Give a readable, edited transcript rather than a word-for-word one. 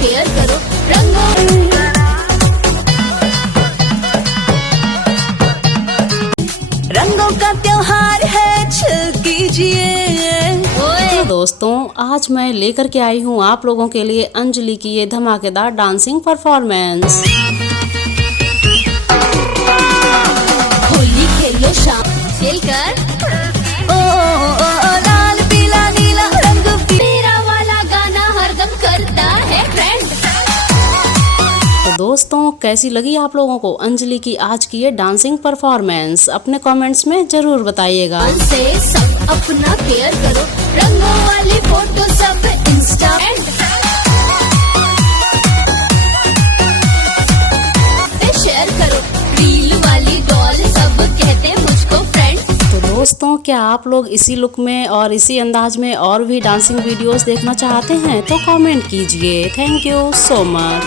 Care करो रंगों। रंगों का त्योहार है, चिल कीजिए। तो दोस्तों, आज मैं लेकर के आई हूँ आप लोगों के लिए अंजलि की ये धमाकेदार डांसिंग परफॉर्मेंस। होली खेलो शाम खेल कर, लाल पीला नीला रंग पीरा वाला गाना हरदम करता है ट्रेंड। तो दोस्तों, कैसी लगी आप लोगों को अंजलि की आज की ये डांसिंग परफॉर्मेंस? अपने कमेंट्स में जरूर बताइएगा। से सब अपना केयर करो, रंगों वाली फोटो सब इंस्टा पे शेयर करो, रील वाली डॉल सब कहते हैं मुझको फ्रेंड। तो दोस्तों, क्या आप लोग इसी लुक में और इसी अंदाज में और भी डांसिंग वीडियोस देखना चाहते हैं? तो कमेंट कीजिए। Thank you so much.